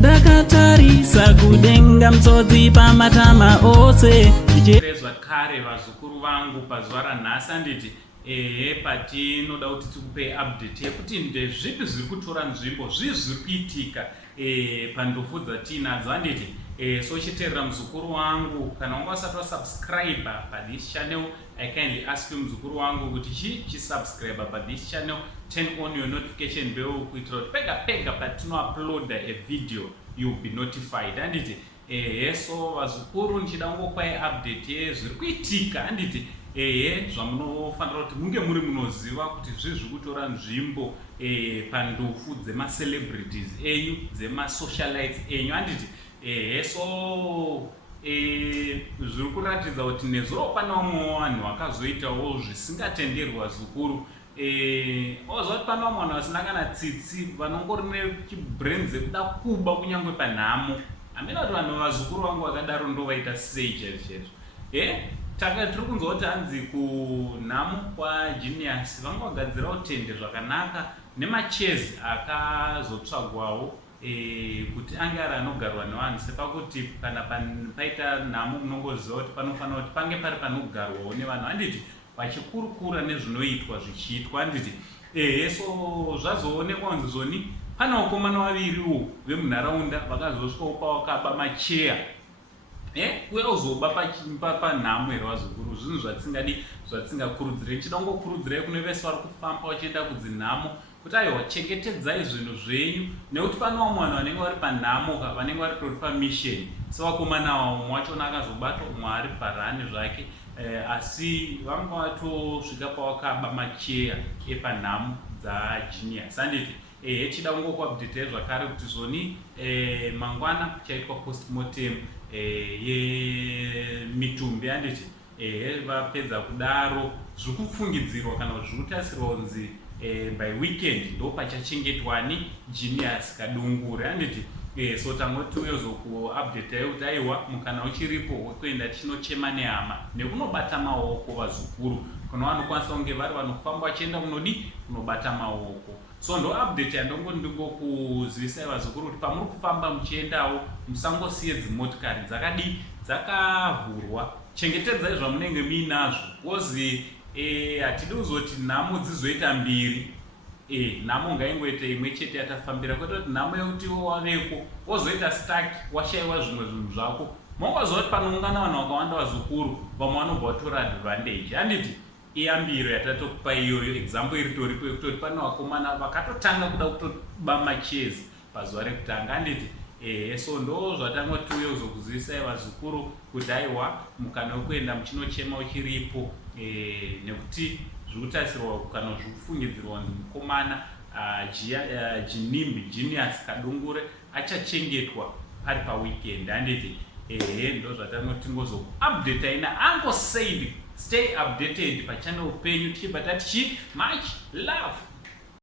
Ndakatarisa kudenga mtsotsi pamatama ose zvakare vazukuru vangu pazuva ranhasi anditi patinoda kuti tikupe update yekuti ndezvipi zviri kutora nzvimbo zviri kuitika pandofu dzatinadzo anditi so chiteerera muzukuru wangu kana wanga usati wasubscribe padis channel I kindly ask you muzukuru wangu kuti chisubscribe padis channel, turn on your notification bell kuitira kuti pega pega patinouploada a video you'll be notified anditi so vazukuru ndichida kungopai update yezviri kuitika anditi zvamunofanira kuti munge muri munoziva kuti zviri kutora nzvimbo pandofu dzemacelebrities enyu dzemasocialites enyu anditi so zviri kuratidza kuti nezuro pane vamwe vanhu vakazoitawo zvisingatenderwa zukuru ozoti pane vamwe vanhu vasina kana tsitsi vanongori nechibrenze kuda kuba kunyange panhamo. Hamena kuti vanhu vazukuru vangu vakadaro ndovaita sei chaizvo tiri kunzwa kuti hanzi kunhamo kwaGenius vanga vagadzira utende zvakanaka nemachezi akazotsvagwawo kuti ange ari anogarwa nevanhu sepakuti kana paita nhamo munongoziva kuti panofanira kuti pange pari panogarwawo nevanhu handiti vachikurukura nezvinoitwa zvichiitwa handiti so zvazoonekwa kunzi zvoni pane vakomana vaviriwo vemunharaunda vakazosvikawo pavakaba macheya uye uzoba panhamo here vazukuru zvinhu zvatingakurudzirei ndichida kungokurudzirai kune vese vari kufamba vachienda kudzinhamo kuti aiwa chengetedzai zvinhu zvenyu nekuti pane vamwe vanhu vanenge vari panhamo vanenge vari kutori pamisheni sevakomana vamwe wachona akazobatwa umwe ari parani zvake asi vanga vatosvika pavakaba macheya epanhamo dzaGenius handiti chida kungokuupdate zvakare kuti zvoni mangwana kuchaitwa postmortem yemitumbi handiti vapedza kudaro zviri kufungidzirwa kana kuti zviri kutarisirwa kunzi by weekend ndo pachachengetwani Genius kadungure handiti so tangoti uyozokuupdateai kuti aiwa mukana uchiripo wekuenda tichinochema nehama nekunobata maoko vazukuru kuna vanokwanisa kunge vari vanofamba vachienda kunobata maoko. So ndo update yandingokuzivisai vazukuru kuti pamuri kufamba muchiendawo musangosiye dzimotikari dzakavhurwa, chengetedzai zvamunenge muinazvo kozi hatidi kuzoti nhamo dzizoita mbiri nhamo ngaingoita imwe chete yatafambira kwete kuti nhamo yekuti waveko wozoita staki washayiwa zvimwe zvinhu zvako mongoziva kuti panoungana vanhu vakawanda vazukuru vamwe vanobva vatora advantage handiti iyambiro yatatokupa iyoyo example iritoripo yekutoti pane vakomana vakatotanga kuda kutoba machezi pazuva rekutanga handiti so ndo zvatangoti uye uzokuzivisai vazukuru kuti aiwa mukana wekuenda muchinochema uchiripo nekuti zviri kutarisirwa kana zviri kufungidzirwa kunzi mukomana Genius kadungure achachengetwa pari paweekend handiti ndo zvatangoti ngozokuupdateai naUncle Said. Stay updated pa channel penyu tichibva tati much love.